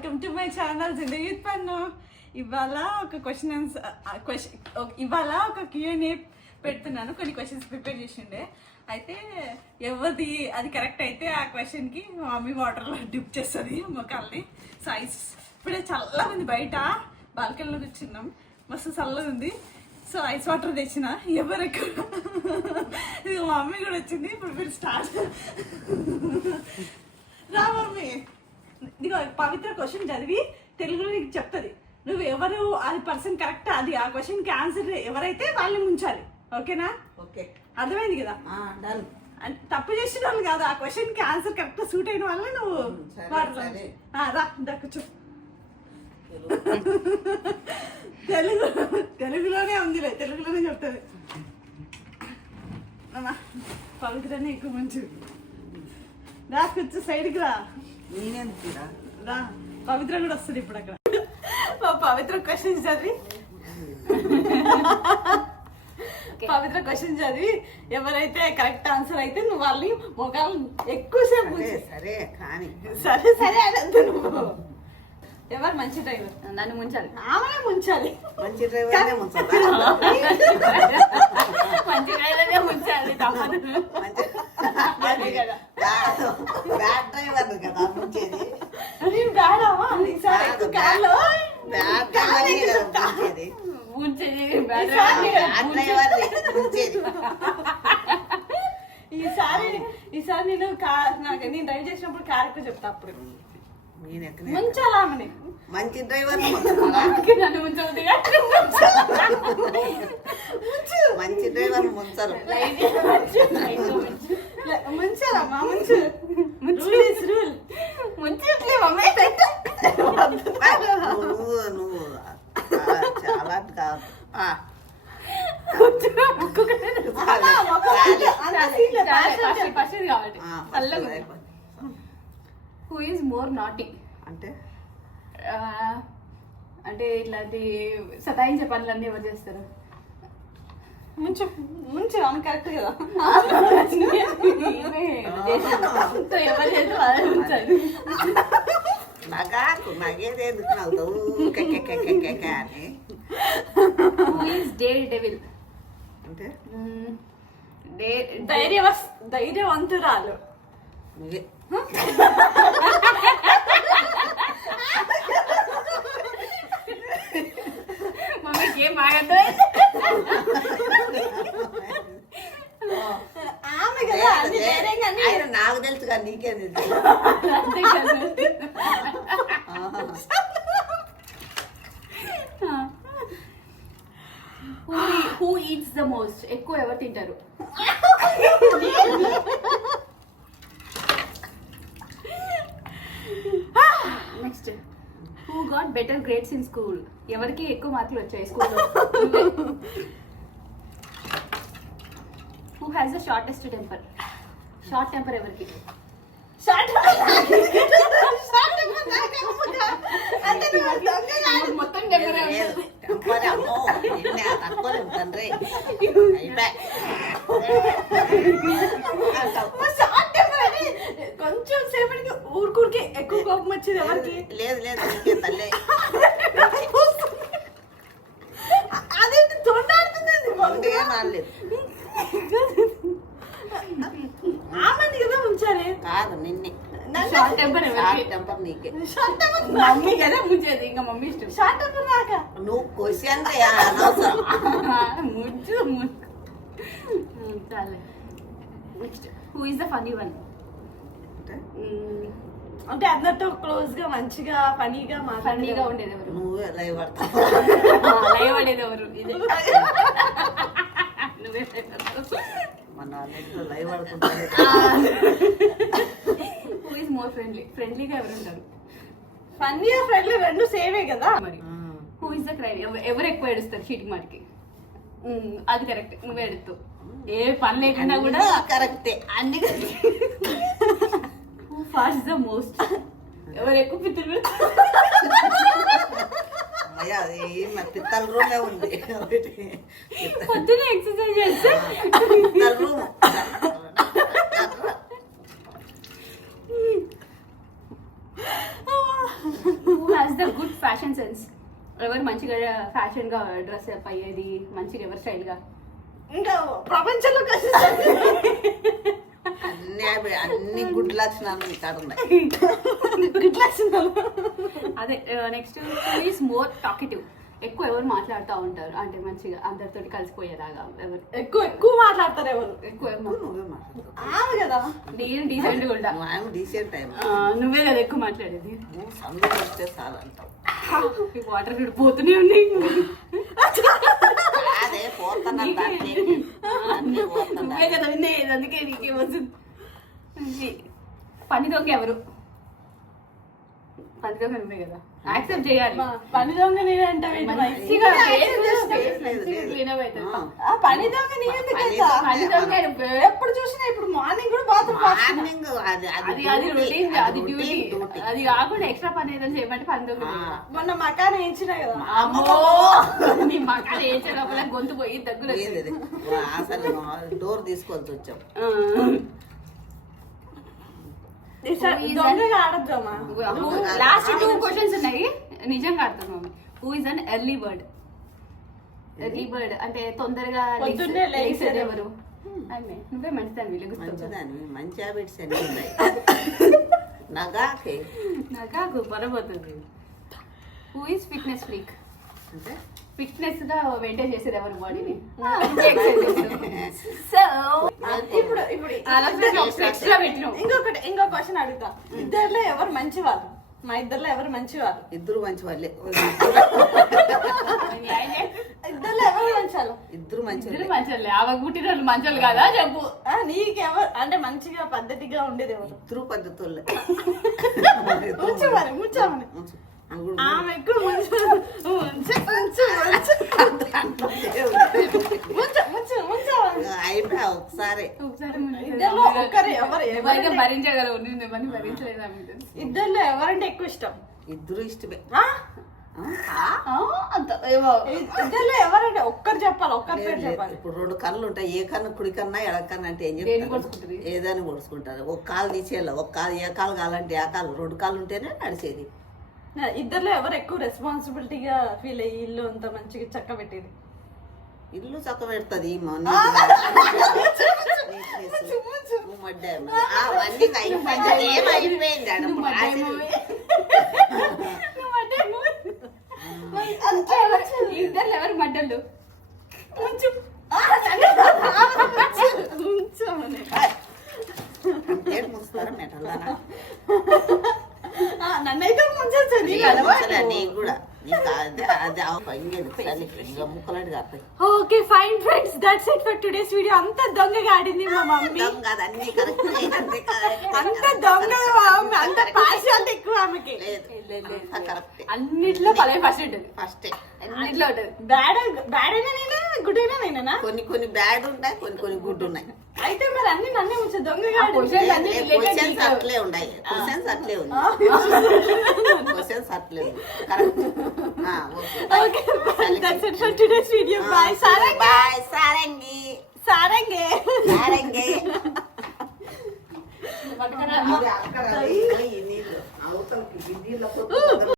Welcome to my channel Zindagi with పన్ను. ఇవాళ ఒక ఇవాళ ఒక Q&A పెడుతున్నాను. కొన్ని క్వశ్చన్స్ ప్రిపేర్ చేసిండే. అయితే ఎవరిది అది కరెక్ట్ అయితే ఆ క్వశ్చన్కి మా మమ్మీ వాటర్లో డిప్ చేస్తుంది మొక్కల్ని. సో ఐస్ ఇప్పుడే చల్లగా ఉంది, బయట బాల్కనీలో కూర్చున్నాం, మస్తు చల్లగా ఉంది. సో ఐస్ వాటర్ తెచ్చిన ఎవరికి ఇది మా మమ్మీ కూడా వచ్చింది. ఇప్పుడు మీరు స్టార్ట్ రా మమ్మీ. ఇదిగో పవిత్ర క్వశ్చన్ చదివి తెలుగులో నీకు చెప్తుంది. నువ్వు ఎవరు అది పర్సన్ కరెక్ట్, అది ఆ క్వశ్చన్కి ఆన్సర్ ఎవరైతే వాళ్ళని ముంచాలి. ఓకేనా? ఓకే, అర్థమైంది కదా? డన్. తప్పు చేసిన వాళ్ళు కాదు, ఆ క్వశ్చన్కి ఆన్సర్ కరెక్ట్ సూట్ అయిన వాళ్ళని నువ్వు రా దక్కచ్చు. తెలుగులోనే ఉందిలే, తెలుగులోనే చెప్తుంది. పవిత్రనే ఎక్కువ మంచిది. రా కూర్చో, సైడ్కి రా. రా, పవిత్ర కూడా వస్తుంది ఇప్పుడు అక్కడ. పవిత్ర క్వశ్చన్స్ చదివి ఎవరైతే కరెక్ట్ ఆన్సర్ అయితే నువ్వు వాళ్ళని మొగాలు ఎక్కువసేపు సరే కానీ సరే అనద్దు. నువ్వు ఎవరు మంచి డ్రైవర్? నన్ను ముంచాలి, ఆమెనే ముంచాలి. మంచి డ్రైవర్ మంచి డ్రైవర్నే ముంచాలి. బ్యాడ్ డ్రైవర్ కదా ముంచేది. నేను బ్యాడమ్మా కార్లో ముంచేది. ఈసారి నేను డ్రైవ్ చేసినప్పుడు క్యారెక్టర్ చెప్తా. అప్పుడు ముంచాలి. ముంచాలామని మంచి డ్రైవర్ నన్ను ముంచవుతుంది. మంచి డ్రైవర్ ముంచరు. ముంచాలమ్మా, ముంచు. రూల్ ముంచట్లే మమ్మీ. నువ్వు చాలా కాదు. Who is more naughty? అంటే ఇట్లాంటి సతాయించే పనులన్నీ ఎవరు చేస్తారు? ముంచు ముంచు, ఆమె కరెక్ట్ కదా. ఎవరు చేస్తే వాళ్ళే ఉంచాలి. నగేది ఎందుకు నవ్వుతావు అని. Who is dare devil? అంటే ధైర్యవంతురాలు. నువ్వే. మమ్మీకి ఏం ఆగద్దు. ఆమె కదా ఆయన నాకు తెలుసు కదా, నీకే తెలుసు. Who eats the most? ఎక్కువ ఎవరు తింటారు? Next, who got better grades in school? ఎవరికి ఎక్కువ మార్కులు వచ్చాయి స్కూల్లో? Who has the shortest temper? Short temper ఎవరికి? మొత్తం కొంచెం సేపటికి ఊరికూరికి ఎక్కువ కోపం వచ్చేది ఎవరికి? లేదు తల్లే. అదేంటి తొండాడుతుంది? ఆమెది కదా ఉంచారే. కాదు నిన్నే. షార్ట్ టెంపర్ ఎవరికి? టెంపర్ నీకే. మమ్మీ కదా ముంచేది, ఇంకా మమ్మీ ఇష్టం. షార్ట్ టెంపర్ రాక నువ్వు క్వశ్చన్ అనవసరం. ముంచు చాలే. Next, who is the funny one? అంటే అందరితో క్లోజ్ గా మంచిగా ఫనీగా ఫన్నీగా ఉండేది ఎవరు? నువ్వే లైవ్ పడతావు. లైవ్ పడేది ఎవరు? ఇదే నువ్వే మన లైవ్ పడుతుంటే. Who is more friendly? ఫ్రెండ్లీగా ఎవరు ఉంటారు? ఫన్నీ ఫ్రెండ్లీ రెండు సేమే కదా మరి. Who is the cry? ఎవరు ఎక్కువ ఏడుస్తారు చీటికి మాటికి? అది కరెక్ట్, నువ్వే ఏడుస్తావు. ఏ పని లేకుండా కూడా కరెక్టే. అన్ని హూ ఫాస్ట్ ద మోస్ట్? ఎవరు ఎక్కువ పిత్తులు? అది పిత్తల రూమే ఉంది. పొద్దున ఎక్సర్సైజ్ చేస్తే పిత్తల room. Who has the good fashion sense? ఎవరు మంచిగా ఫ్యాషన్ గా డ్రెస్ అప్ అయ్యేది, మంచిగా ఎవరు స్టైల్ గా? ఇంకా ప్రపంచంలో అన్ని గుడ్ లక్షణాలు ఇక్కడ ఉన్నాయి. అదే నెక్స్ట్ ఈస్ మోర్ టాకిటివ్. ఎక్కువ ఎవరు మాట్లాడుతూ ఉంటారు అంటే మంచిగా అందరితో కలిసిపోయేలాగా? ఎవరు ఎక్కువ మాట్లాడతారు? ఎవరు ఎక్కువ నువ్వే మాట్లాడు. ఆమె కదా. నేను డీసెంట్ గా ఉంటా. నువ్వు డీసెంట్ టైం నువ్వే కదా ఎక్కువ మాట్లాడేది. నువ్వు సందులో వస్తే చాలు అంటావు. వాటర్ కూడా పోతూనే ఉన్నాయి. అదే పోతున్నా నువ్వే కదా వినేది, అందుకే నీకే వస్తుంది. పని దొంగ ఎవరు? పని దొంగ నువ్వే కదా, యాక్సెప్ట్ చేయాలి. పని దొంగ నేనంటే మంచిగా పని దొంగ పని దొంగ ఎప్పుడు చూసినా ఇప్పుడు మార్నింగ్ కూడా బాత్రూమ్ మార్నింగ్ అది అది రొటీన్, అది డ్యూటీ. అది కాకుండా ఎక్స్ట్రా పని ఏదైనా చేయమంటే పని దొంగ. మొన్న మకాన్ వేయించినా కదా. అమ్మో నీ మకాలు వేసే లోపల గొంతు పోయి దగ్గర అసలు డోర్ తీసుకోవాల్సి వచ్చాం. దొంగగా ఆడద్దామా? లాస్ట్ 2 క్వశ్చన్స్ ఉన్నాయి, నిజంగా ఆడుతున్నాం mummy. Who is an early bird? Early bird అంటే తొందరగా లేచేది ఎవరు? నువ్వే మంచిదాన్ని మంచిదాన్ని, మంచి హ్యాబిట్స్ అన్ని ఉన్నాయి. నగాకు పరబోతుంది. Who is fitness freak? అంటే ఫిట్నెస్ గా మెయింటైన్ చేసేది ఎవరు బాడీని? ఇప్పుడు ఇప్పుడు ఎక్స్ట్రా పెట్టినాం. ఇంకో క్వశ్చన్ అడుగుతా. ఇద్దర్లో ఎవరు మంచి వాళ్ళు? మా ఇద్దర్లో ఎవరు మంచి వాళ్ళు? ఇద్దరు మంచి వాళ్ళే. ఇద్దర్లో ఎవరు మంచి వాళ్ళు? ఇద్దరు మంచి ఇద్దరు మంచోళ్ళే. ఆమె పుట్టిన వాళ్ళు మంచోళ్ళు కదా చెప్పు. నీకెవరు అంటే మంచిగా పద్ధతిగా ఉండేది ఎవరు? ఇద్దరు పద్ధతులే. ముంచమని ముంచామని ఆమె ఎక్కువ అయిపోయా ఒకసారి. ఇద్దర్లో ఒక్కరు ఎవరు భరించగలవు, మంది భరించలేదు. ఇద్దర్లో ఎవరంటే ఎక్కువ ఇష్టం? ఇద్దరు ఇష్టమే. ఇద్దర్లో ఎవరంటే ఒక్కరు చెప్పాలి, ఒక్కరి పేరు చెప్పాలి. ఇప్పుడు 2 కళ్ళు ఉంటాయి, ఏ కన్ను కుడి కన్నా ఎడ కన్నా అంటే ఏం చెప్తారు? ఏదని పొడుచుకుంటారు. ఒక కాలు తీసేయాలి, ఒక కాలు ఏ కాలు కావాలంటే ఆ కాలు, 2 కాళ్ళు ఉంటేనే నడిచేది. ఇద్దర్లో ఎవరు ఎక్కువ రెస్పాన్సిబిలిటీగా ఫీల్ అయ్యి ఇల్లు అంత మంచిగా చక్క పెట్టేది? ఇల్లు చక్క పెడుతుంది ఇద్దరు ఎవరు మడ్డలు? ముస్తారా మెటల్లా? నన్నైతే ముంచండి నీకు కూడా okay fine friends, that's it for today's video. అంత దొంగగా ఆడింది మా మమ్మీ. అంత దొంగ, అంత పార్షియాలిటీ ఎక్కువ ఆమెకి. అన్నిట్లో పలే ఫస్ట్ ఉంటుంది. ఫస్ట్ అన్నిట్లో ఉంటుంది. బ్యాడ్ అయినా నేనే, గుడ్ అయినా నేనేనా? కొన్ని బ్యాడ్ ఉంటాయి, కొన్ని గుడ్ ఉన్నాయి. అయితే మరి అన్ని నన్నే ఉంచు దొంగగా. క్వశ్చన్స్ అట్లే ఉన్నాయి. క్వశ్చన్స్ అట్లే ఉంది. క్వశ్చన్స్ అట్లే ఉంది. Correct. Okay that's it for today's video. By Sarangi. By Sarangi. Sarangi. Sarangi. పట్టుకురా. అక్కడ అవతలకి